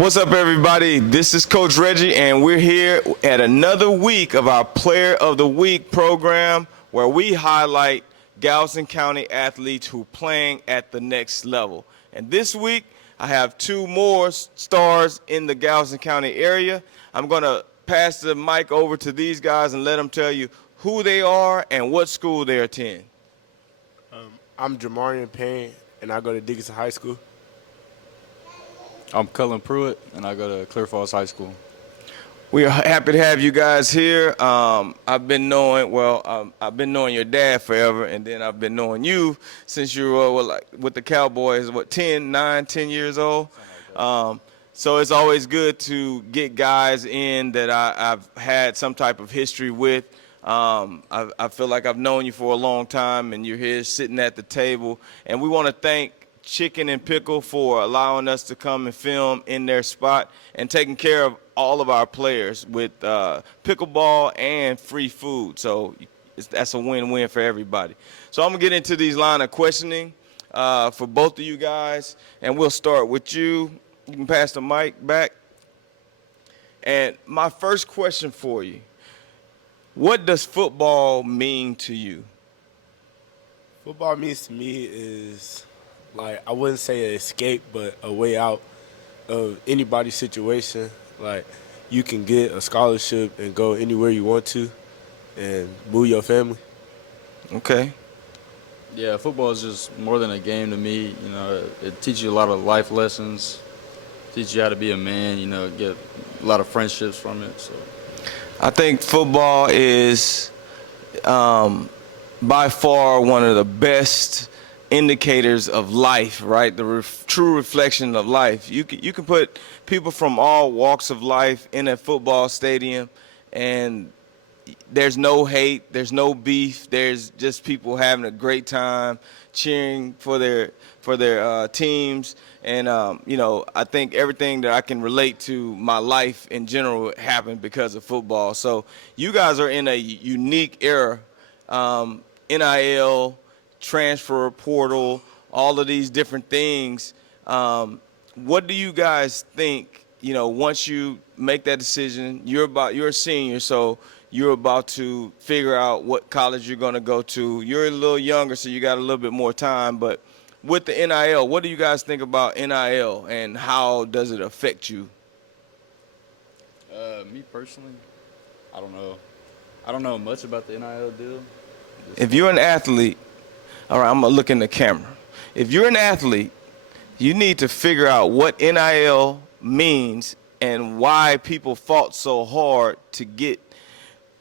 What's up, everybody? This is Coach Reggie, and we're here at another week of our Player of the Week program where we highlight Galveston County athletes who are playing at the next level. And this week, I have two more stars in the Galveston County area. I'm going to pass the mic over to these guys and let them tell you who they are and what school they attend. I'm Jamarian Payne, and I go to Dickinson High School. I'm Cullen Pruitt, and I go to Clear Falls High School. We are happy to have you guys here. I've been knowing your dad forever, and then I've been knowing you since you were with the Cowboys, 10 years old? So it's always good to get guys in that I've had some type of history with. I feel like I've known you for a long time, and you're here sitting at the table. And we want to thank Chicken and Pickle for allowing us to come and film in their spot and taking care of all of our players with pickleball and free food. So that's a win-win for everybody. So I'm going to get into these line of questioning for both of you guys, and we'll start with you. You can pass the mic back. And my first question for you, what does football mean to you? Football means to me is, I wouldn't say an escape, but a way out of anybody's situation. Like, you can get a scholarship and go anywhere you want to and move your family. Okay. Yeah, football is just more than a game to me. You know, it teaches you a lot of life lessons, teaches you how to be a man, get a lot of friendships from it. So I think football is by far one of the best indicators of life, right? The true reflection of life. You can put people from all walks of life in a football stadium, and there's no hate, there's no beef, there's just people having a great time cheering for their teams. And I think everything that I can relate to my life in general happened because of football. So you guys are in a unique era, NIL, transfer portal, all of these different things. What do you guys think, once you make that decision, you're a senior, so you're about to figure out what college you're going to go to. You're a little younger, so you got a little bit more time. But with the NIL, what do you guys think about NIL, and how does it affect you? Me personally, I don't know. I don't know much about the NIL deal. If you're an athlete, all right, I'm going to look in the camera. If you're an athlete, you need to figure out what NIL means and why people fought so hard to get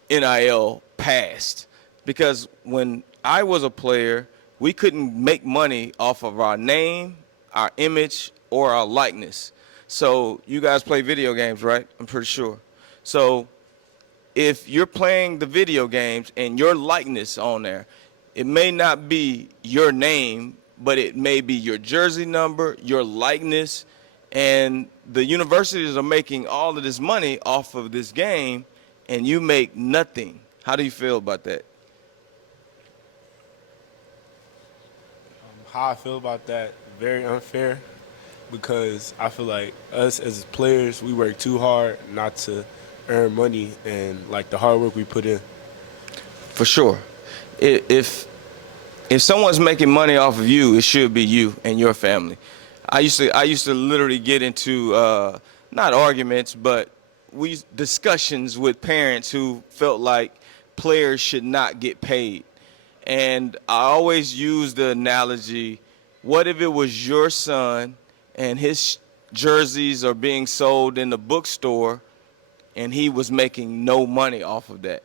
NIL passed. Because when I was a player, we couldn't make money off of our name, our image, or our likeness. So you guys play video games, right? I'm pretty sure. So if you're playing the video games and your likeness on there, it may not be your name, but it may be your jersey number, your likeness, and the universities are making all of this money off of this game, and you make nothing. How do you feel about that? How I feel about that, very unfair, because I feel like us as players, we work too hard not to earn money and the hard work we put in. For sure. If someone's making money off of you, it should be you and your family. I used to literally get into not arguments, but discussions with parents who felt like players should not get paid. And I always use the analogy, what if it was your son and his jerseys are being sold in the bookstore and he was making no money off of that?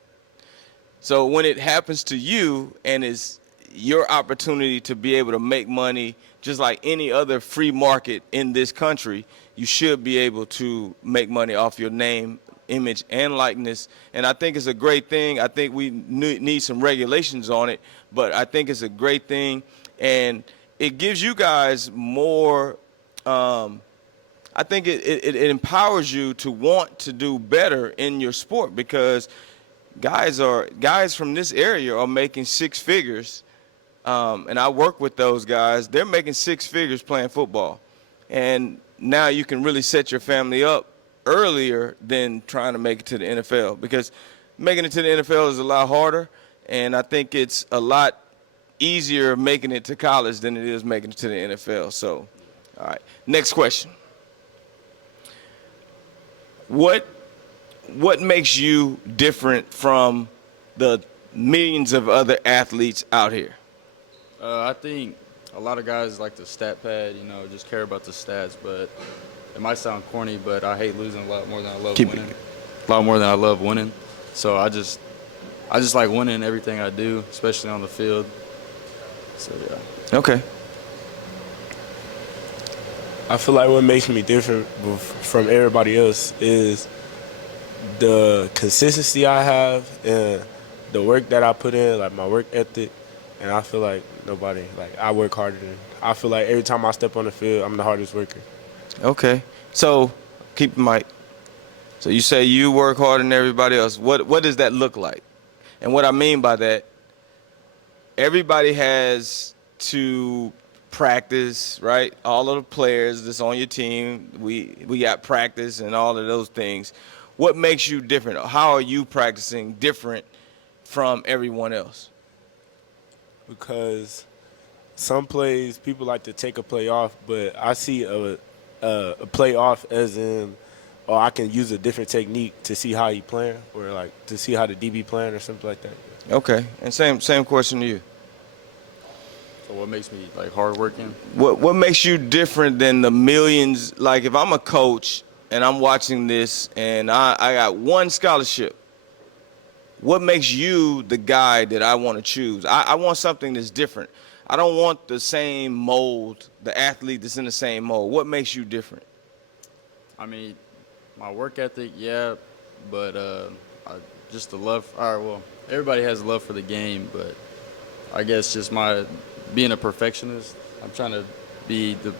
So when it happens to you and it's your opportunity to be able to make money just like any other free market in this country, you should be able to make money off your name, image, and likeness. And I think it's a great thing. I think we need some regulations on it, but I think it's a great thing. And it gives you guys more, I think it empowers you to want to do better in your sport, because guys from this area are making six figures. And I work with those guys. They're making six figures playing football. And now you can really set your family up earlier than trying to make it to the NFL, because making it to the NFL is a lot harder, and I think it's a lot easier making it to college than it is making it to the NFL. So, all right, next question. What makes you different from the millions of other athletes out here? I think a lot of guys like the stat pad, just care about the stats, but it might sound corny, but I hate losing a lot more than I love winning. A lot more than I love winning. So I just like winning everything I do, especially on the field. So, yeah. Okay. I feel like what makes me different from everybody else is the consistency I have and the work that I put in, like my work ethic. And I feel like I work harder I feel like every time I step on the field, I'm the hardest worker. Okay. So keep the mic. So you say you work harder than everybody else. What does that look like? And what I mean by that, everybody has to practice, right? All of the players that's on your team, we got practice and all of those things. What makes you different? How are you practicing different from everyone else? Because some plays, people like to take a play off, but I see a play off as in, oh, I can use a different technique to see how he playing, or like to see how the DB playing or something like that. Okay, and same question to you. So what makes me hardworking? What makes you different than the millions? Like if I'm a coach and I'm watching this and I got one scholarship, what makes you the guy that I want to choose? I want something that's different. I don't want the same mold, the athlete that's in the same mold. What makes you different? I mean, my work ethic, yeah, but just the love. All right, well, everybody has love for the game, but I guess just my being a perfectionist. I'm trying to be the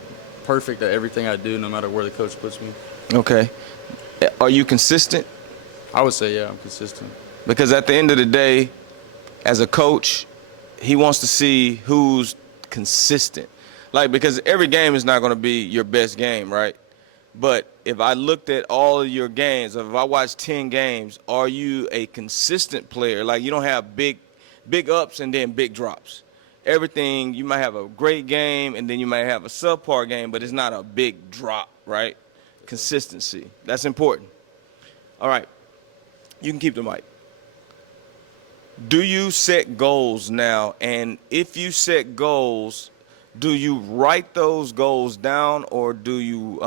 perfect at everything I do, no matter where the coach puts me. Okay. Are you consistent? I would say, yeah, I'm consistent. Because at the end of the day, as a coach, he wants to see who's consistent. Because every game is not going to be your best game, right? But if I looked at all of your games, if I watched 10 games, are you a consistent player? You don't have big ups and then big drops. Everything, you might have a great game and then you might have a subpar game, but it's not a big drop, right? Consistency. That's important. All right. You can keep the mic. Do you set goals now? And if you set goals, do you write those goals down, or do you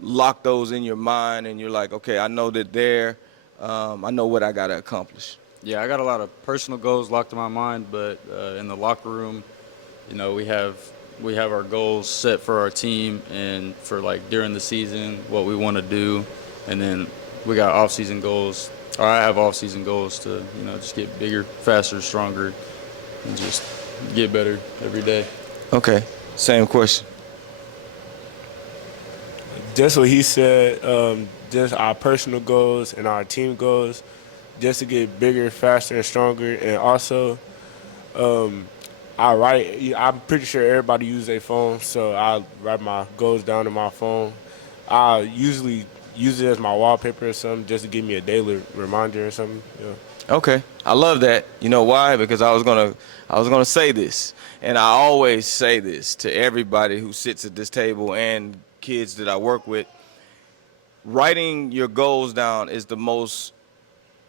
lock those in your mind and you're like, okay, I know that I know what I got to accomplish? Yeah, I got a lot of personal goals locked in my mind, but in the locker room, we have our goals set for our team and for during the season, what we want to do, and then we got off-season goals. Or I have off-season goals to, just get bigger, faster, stronger, and just get better every day. Okay, same question. Just what he said, just our personal goals and our team goals, just to get bigger, faster, and stronger. And also, I'm pretty sure everybody uses their phone, so I write my goals down in my phone. I usually use it as my wallpaper or something, just to give me a daily reminder or something. Yeah. Okay, I love that. You know why? Because I was gonna say this, and I always say this to everybody who sits at this table and kids that I work with. Writing your goals down is the most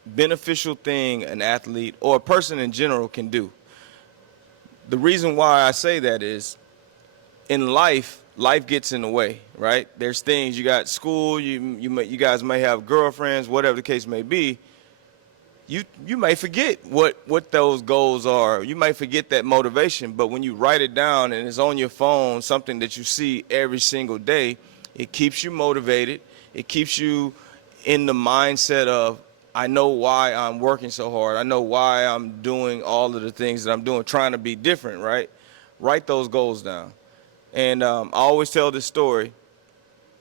beneficial thing an athlete or a person in general can do. The reason why I say that is, in life gets in the way, right? There's things, you got school, you guys may have girlfriends, whatever the case may be. You may forget what those goals are. You might forget that motivation, but when you write it down and it's on your phone, something that you see every single day, it keeps you motivated. It keeps you in the mindset of, I know why I'm working so hard. I know why I'm doing all of the things that I'm doing, trying to be different, right? Write those goals down. And I always tell this story.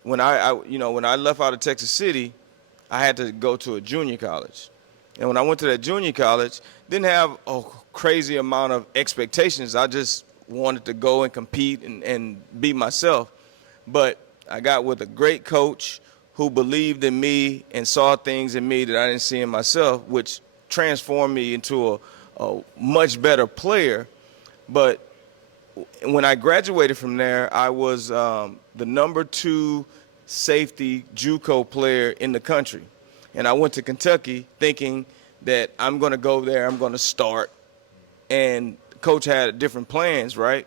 When when I left out of Texas City, I had to go to a junior college. And when I went to that junior college, didn't have a crazy amount of expectations. I just wanted to go and compete and be myself. But I got with a great coach who believed in me and saw things in me that I didn't see in myself, which transformed me into a much better player. But when I graduated from there, I was the #2 safety JUCO player in the country. And I went to Kentucky thinking that I'm going to go there, I'm going to start. And coach had different plans, right?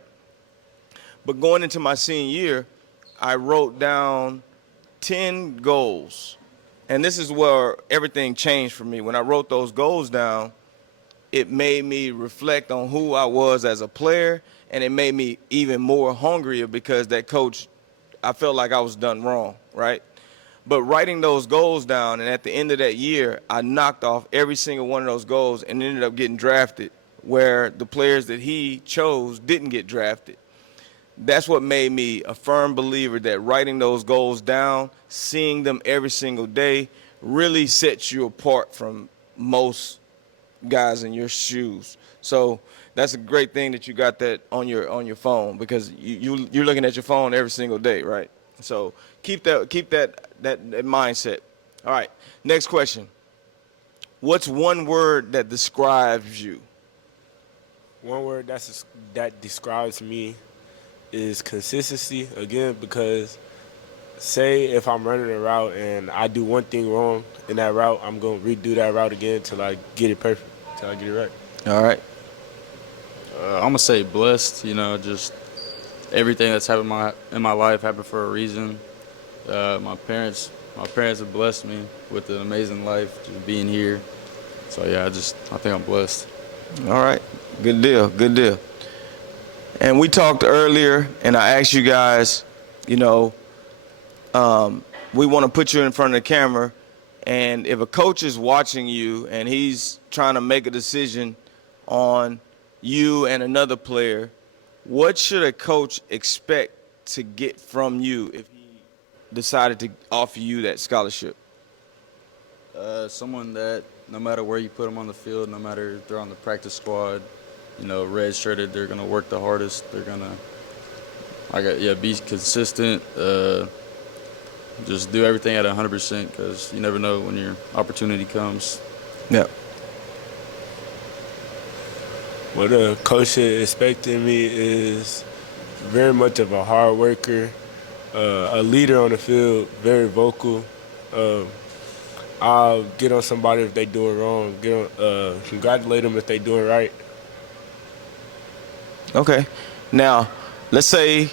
But going into my senior year, I wrote down 10 goals. And this is where everything changed for me. When I wrote those goals down, it made me reflect on who I was as a player, and it made me even more hungrier because that coach, I felt like I was done wrong, right? But writing those goals down, and at the end of that year, I knocked off every single one of those goals and ended up getting drafted, where the players that he chose didn't get drafted. That's what made me a firm believer that writing those goals down, seeing them every single day, really sets you apart from most guys in your shoes. So that's a great thing that you got that on your phone, because you're looking at your phone every single day, right? So keep that mindset. All right, next question. What's one word that describes you? One word that describes me is consistency, again, because say if I'm running a route and I do one thing wrong in that route, I'm going to redo that route again till I get it perfect, till I get it right. All right. I'm gonna say blessed. Just everything that's happened in my life happened for a reason. My parents have blessed me with an amazing life, just being here. So yeah, I think I'm blessed. All right. Good deal. Good deal. And we talked earlier, and I asked you guys, we want to put you in front of the camera, and if a coach is watching you and he's trying to make a decision on you and another player, what should a coach expect to get from you if he decided to offer you that scholarship? Someone that no matter where you put them on the field, no matter if they're on the practice squad, red shirted, they're gonna work the hardest. They're gonna, be consistent. Just do everything at 100%, because you never know when your opportunity comes. Yeah. What a coach expects in me is very much of a hard worker, a leader on the field, very vocal. I'll get on somebody if they do it wrong, congratulate them if they do it right. Okay. Now, let's say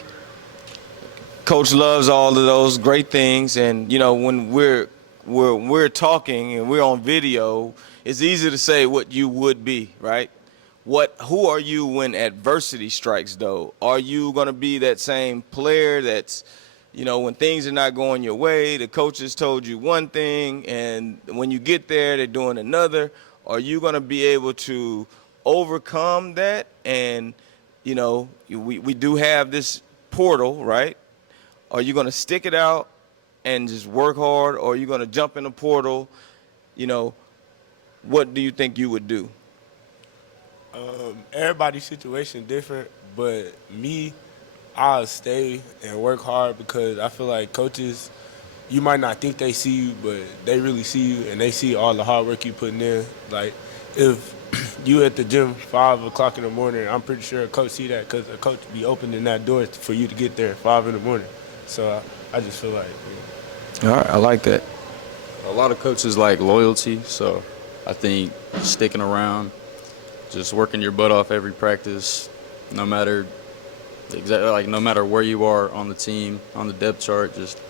coach loves all of those great things, and when we're talking and we're on video, it's easy to say what you would be, right? Who are you when adversity strikes, though? Are you going to be that same player that's, when things are not going your way, the coaches told you one thing, and when you get there, they're doing another? Are you going to be able to overcome that? And, we do have this portal, right? Are you going to stick it out and just work hard, or are you going to jump in the portal? What do you think you would do? Everybody's situation different, but me, I'll stay and work hard, because I feel like coaches, you might not think they see you, but they really see you, and they see all the hard work you putting in. Like, if you at the gym 5 o'clock in the morning, I'm pretty sure a coach see that, because a coach be opening that door for you to get there at 5 in the morning. So I just feel like. All right, I like that. A lot of coaches like loyalty, so I think sticking around, just working your butt off every practice, no matter where you are on the team, on the depth chart, just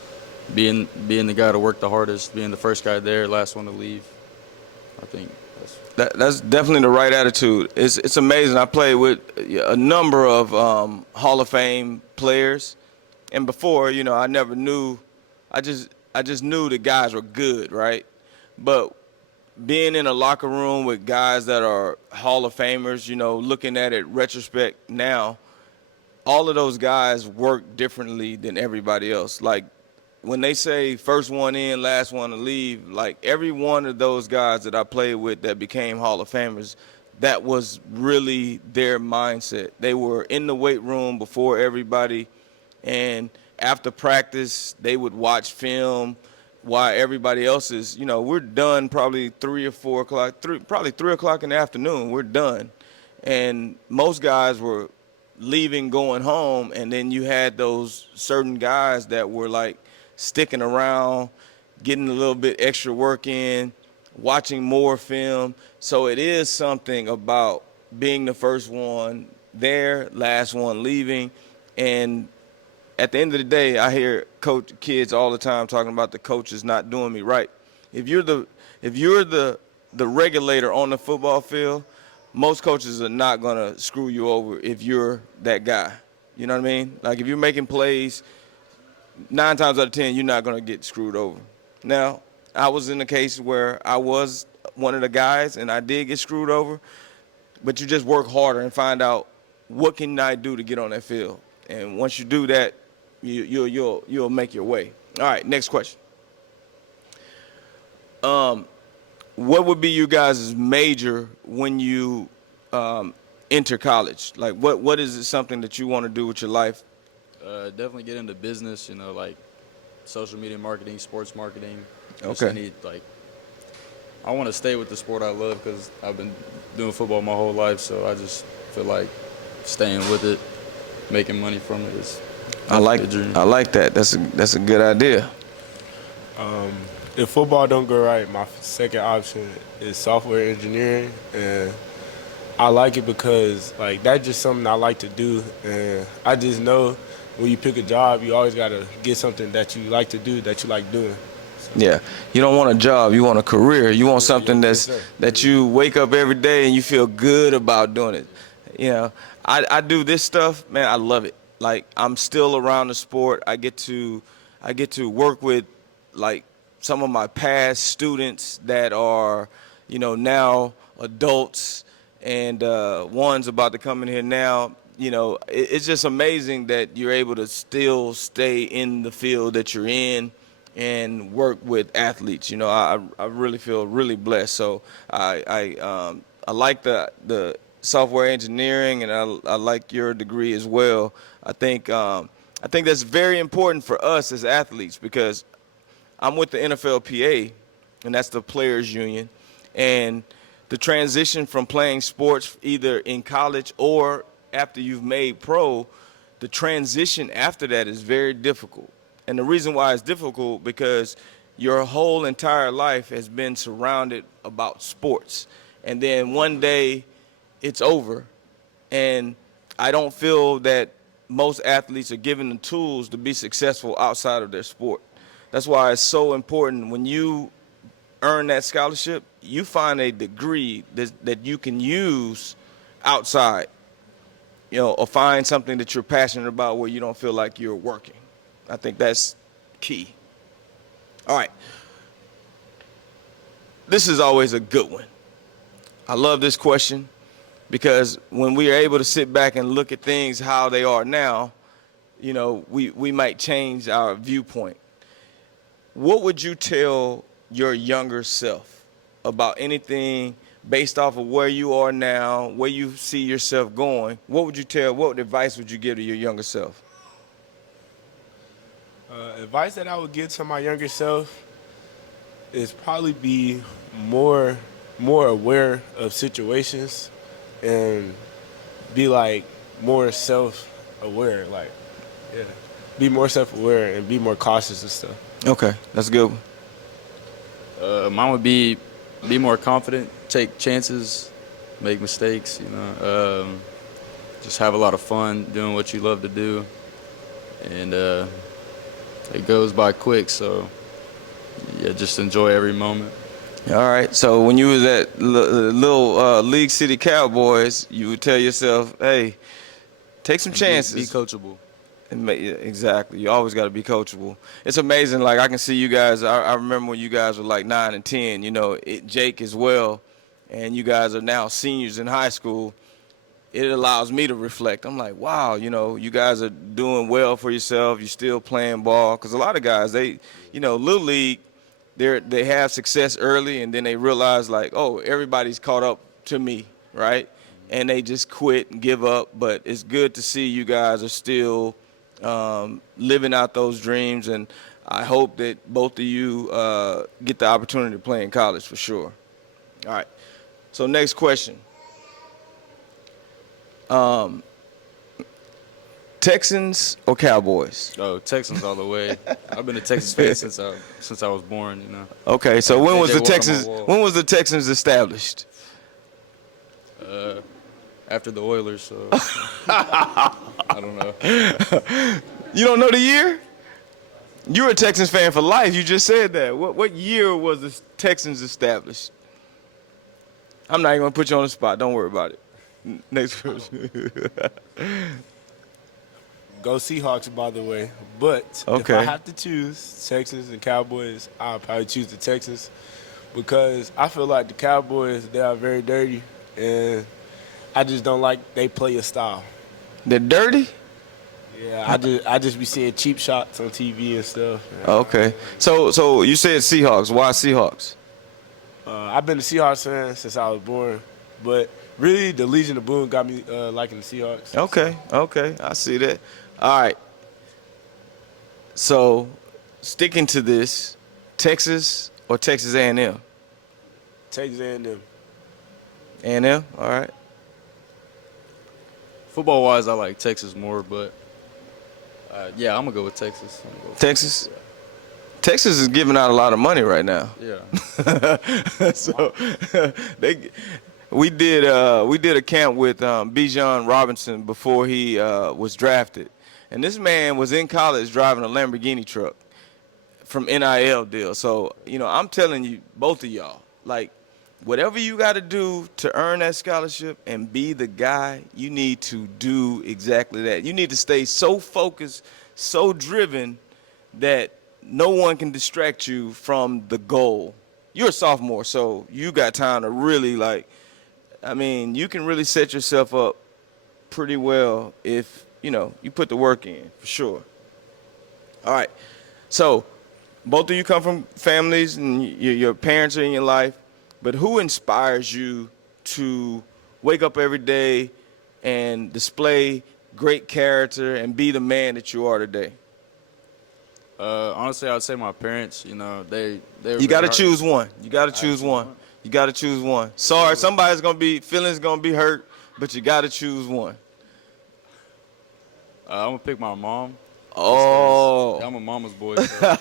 being the guy to work the hardest, being the first guy there, last one to leave. I think that's definitely the right attitude. It's amazing. I played with a number of Hall of Fame players, and before, I never knew. I just knew the guys were good, right? But being in a locker room with guys that are Hall of Famers, looking at it retrospect now, all of those guys work differently than everybody else. Like, when they say first one in, last one to leave, like every one of those guys that I played with that became Hall of Famers, that was really their mindset. They were in the weight room before everybody, and after practice, they would watch film while everybody else is, we're done probably 3 or 4 o'clock, probably 3 o'clock in the afternoon, we're done. And most guys were leaving, going home, and then you had those certain guys that were like sticking around, getting a little bit extra work in, watching more film. So it is something about being the first one there, last one leaving. And at the end of the day, I hear kids all the time talking about the coaches not doing me right. If you're the regulator on the football field, most coaches are not going to screw you over if you're that guy. You know what I mean? Like if you're making plays, 9 times out of 10, you're not going to get screwed over. Now, I was in a case where I was one of the guys and I did get screwed over, but you just work harder and find out what can I do to get on that field. And once you do that, you'll make your way. All right, next question. What would be you guys' major when you enter college? Like, what is it something that you want to do with your life? Definitely get into business, like social media marketing, sports marketing. Okay. I want to stay with the sport I love because I've been doing football my whole life, so I just feel like staying with it, making money from it is I like a dream. I like that. That's a good idea. If football don't go right, my second option is software engineering, and I like it because like that's just something I like to do, and I just know when you pick a job, you always gotta get something that you like to do, that you like doing. Yeah, you don't want a job, you want a career. You want something yes, sir. that you wake up every day and you feel good about doing it. I do this stuff, man. I love it. Like I'm still around the sport. I get to work with like some of my past students that are, now adults, and one's about to come in here now. It's just amazing that you're able to still stay in the field that you're in and work with athletes. I really feel really blessed. So I like the software engineering, and I like your degree as well. I think that's very important for us as athletes because I'm with the NFLPA, and that's the players union, and the transition from playing sports either in college or after you've made pro, the transition after that is very difficult. And the reason why it's difficult because your whole entire life has been surrounded about sports. And then one day it's over. And I don't feel that most athletes are given the tools to be successful outside of their sport. That's why it's so important when you earn that scholarship, you find a degree that you can use outside, or find something that you're passionate about where you don't feel like you're working. I think that's key. All right. This is always a good one. I love this question because when we are able to sit back and look at things how they are now, we might change our viewpoint. What would you tell your younger self about anything based off of where you are now, where you see yourself going? What advice would you give to your younger self? Advice that I would give to my younger self is probably be more aware of situations and be like more self-aware. Like, yeah, be more self-aware and be more cautious and stuff. Okay, that's a good one. Mine would be more confident, take chances, make mistakes, just have a lot of fun doing what you love to do. And it goes by quick, so yeah, just enjoy every moment. All right, so when you was at little League City Cowboys, you would tell yourself, hey, take some chances. Be coachable. Exactly. You always got to be coachable. It's amazing. Like I can see you guys. I remember when you guys were like 9 and 10. Jake as well, and you guys are now seniors in high school. It allows me to reflect. I'm like, wow. You guys are doing well for yourself. You're still playing ball. Because a lot of guys, little league, they have success early, and then they realize like, oh, everybody's caught up to me, right? And they just quit and give up. But it's good to see you guys are still living out those dreams, and I hope that both of you get the opportunity to play in college for sure. All right. So next question. Texans or Cowboys? Oh, Texans all the way. I've been a Texas fan since I was born. You know. Okay, so when was AJ the Watt on my Texans? wall. When was the Texans established? After the Oilers, so I don't know. You don't know the year? You're a Texans fan for life. You just said that. What year was the Texans established? I'm not even gonna put you on the spot. Don't worry about it. Next question. Go Seahawks, by the way. But if Okay. I have to choose Texans and Cowboys, I'll probably choose the Texans because I feel like the Cowboys, they are very dirty, and I just don't like they play a style. They're dirty? Yeah, I just be seeing cheap shots on TV and stuff. Okay. So you said Seahawks. Why Seahawks? I've been a Seahawks fan since I was born, but really the Legion of Boom got me liking the Seahawks. Okay. I see that. All right. So sticking to this, Texas or Texas A&M? Texas A&M. A&M? All right. Football wise, I like Texas more, but yeah, I'm gonna go with Texas. Texas? Texas is giving out a lot of money right now. Yeah. So we did a camp with Bijan Robinson before he was drafted, and this man was in college driving a Lamborghini truck from NIL deal. So I'm telling you, both of y'all, like whatever you got to do to earn that scholarship and be the guy, you need to do exactly that. You need to stay so focused, so driven that no one can distract you from the goal. You're a sophomore, so you got time to really you can really set yourself up pretty well if, you put the work in, for sure. All right. So both of you come from families and your parents are in your life, but who inspires you to wake up every day and display great character and be the man that you are today? Honestly, I'd say my parents. You know, they. You got to choose one. You got to choose one. You got to choose one. Sorry, feelings gonna be hurt, but you got to choose one. I'm gonna pick my mom. Oh. I'm a mama's boy. So.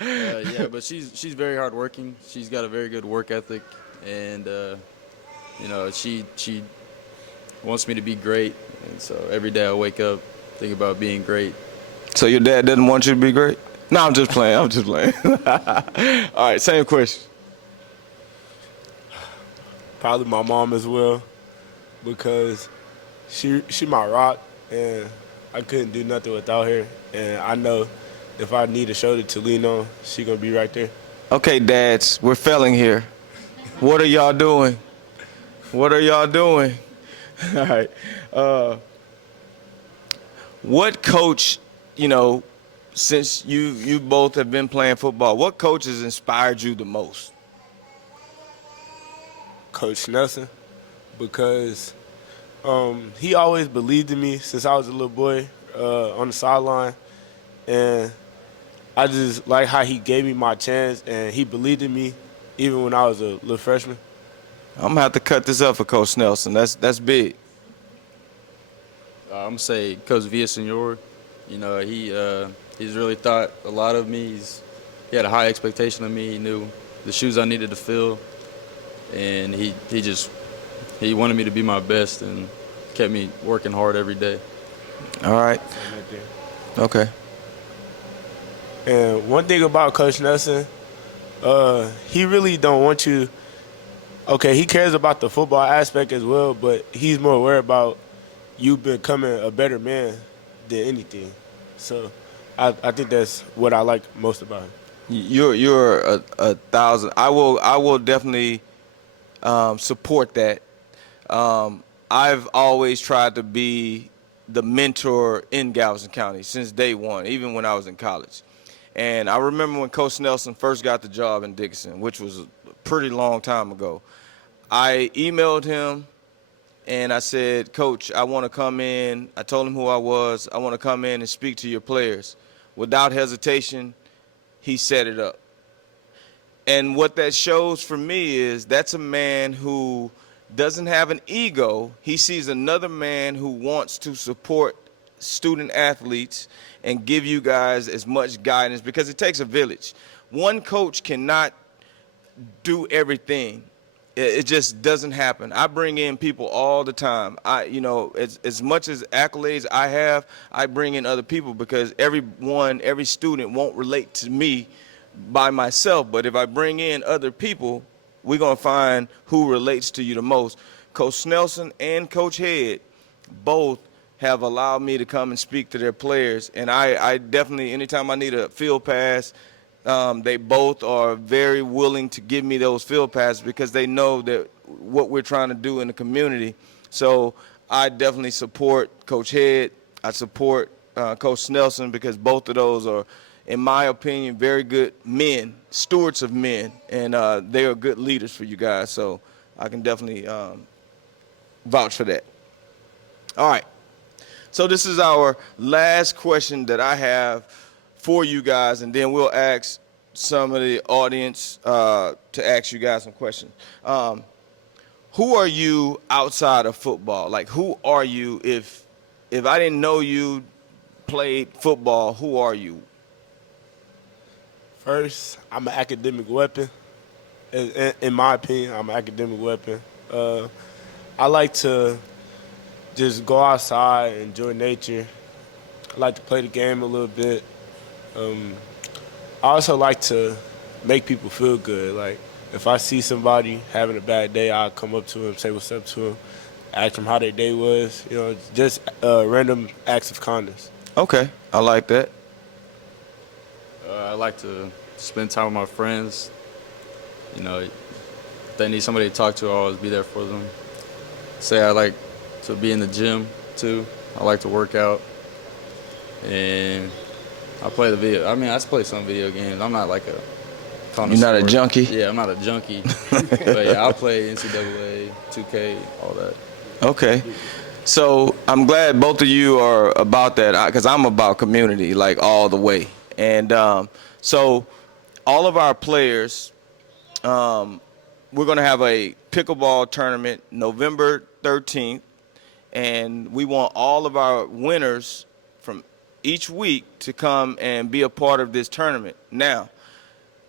Yeah, but she's very hardworking. She's got a very good work ethic, and she wants me to be great. And so every day I wake up thinking about being great. So your dad doesn't want you to be great? No, I'm just playing. All right, same question. Probably my mom as well, because she my rock, and I couldn't do nothing without her. And I know if I need a shoulder to lean on, she gonna be right there. Okay, dads, we're failing here. What are y'all doing? All right. What coach, since you both have been playing football, what coach has inspired you the most? Coach Nelson, because he always believed in me since I was a little boy on the sideline, and I just like how he gave me my chance and he believed in me even when I was a little freshman. I'm gonna have to cut this up for Coach Nelson. That's big. I'm gonna say Coach Villasenor. He's really thought a lot of me. He had a high expectation of me. He knew the shoes I needed to fill, and he wanted me to be my best and kept me working hard every day. All right. Okay. And one thing about Coach Nelson, he really don't want you. Okay, he cares about the football aspect as well, but he's more worried about you becoming a better man than anything. So I think that's what I like most about him. You're a thousand. I will definitely support that. I've always tried to be the mentor in Galveston County since day one, even when I was in college. And I remember when Coach Nelson first got the job in Dickinson, which was a pretty long time ago. I emailed him and I said, Coach, I want to come in. I told him who I was. I want to come in and speak to your players. Without hesitation, he set it up. And what that shows for me is that's a man who doesn't have an ego. He sees another man who wants to support student athletes and give you guys as much guidance, because it takes a village. One coach cannot do everything. It just doesn't happen. I bring in people all the time. As much as accolades I have, I bring in other people, because every student won't relate to me by myself. But if I bring in other people, we're going to find who relates to you the most. Coach Nelson and Coach Head both have allowed me to come and speak to their players. And I definitely, anytime I need a field pass, they both are very willing to give me those field passes, because they know that what we're trying to do in the community. So I definitely support Coach Head. I support Coach Nelson, because both of those are, in my opinion, very good men, stewards of men, and they are good leaders for you guys. So I can definitely vouch for that. All right. So this is our last question that I have for you guys, and then we'll ask some of the audience to ask you guys some questions. Who are you outside of football? Like, who are you if I didn't know you played football? Who are you? First, I'm an academic weapon. In my opinion, I'm an academic weapon. I like to just go outside, enjoy nature. I like to play the game a little bit. I also like to make people feel good. Like, if I see somebody having a bad day, I'll come up to them, say what's up to them, ask them how their day was. Just random acts of kindness. Okay, I like that. I like to spend time with my friends. If they need somebody to talk to, I'll always be there for them. I like to be in the gym, too. I like to work out. And I play I play some video games. I'm not like a connoisseur. You're not a junkie? Yeah, I'm not a junkie. But yeah, I'll play NCAA, 2K, all that. Okay. So I'm glad both of you are about that, because I'm about community, like, all the way. And so all of our players, we're going to have a pickleball tournament November 13th, and we want all of our winners from each week to come and be a part of this tournament. Now,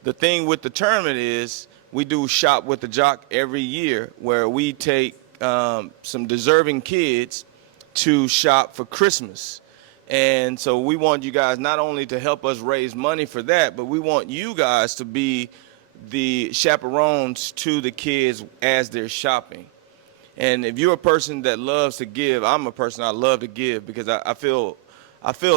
the thing with the tournament is we do Shop with the Jock every year, where we take some deserving kids to shop for Christmas. And so we want you guys not only to help us raise money for that, but we want you guys to be the chaperones to the kids as they're shopping. And if you're a person that loves to give, I'm a person I love to give, because I feel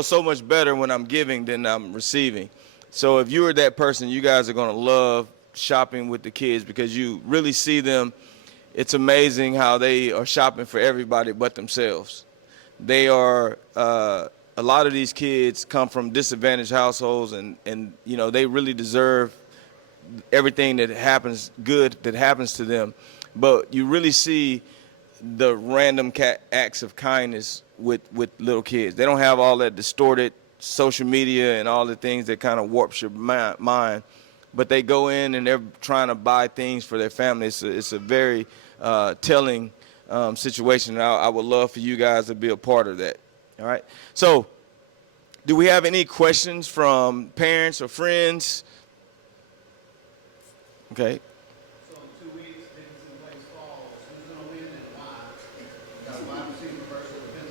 so much better when I'm giving than I'm receiving. So if you're that person, you guys are going to love shopping with the kids, because you really see them. It's amazing how they are shopping for everybody but themselves. They are a lot of these kids come from disadvantaged households, and they really deserve everything that happens to them. But you really see the random acts of kindness with little kids. They don't have all that distorted social media and all the things that kind of warps your mind. But they go in and they're trying to buy things for their family. It's a very telling situation. And I would love for you guys to be a part of that. All right. So, do we have any questions from parents or friends? Okay. So in 2 weeks, Dickinson plays Falls. Who's going to win and why? You got a wide receiver versus a defensive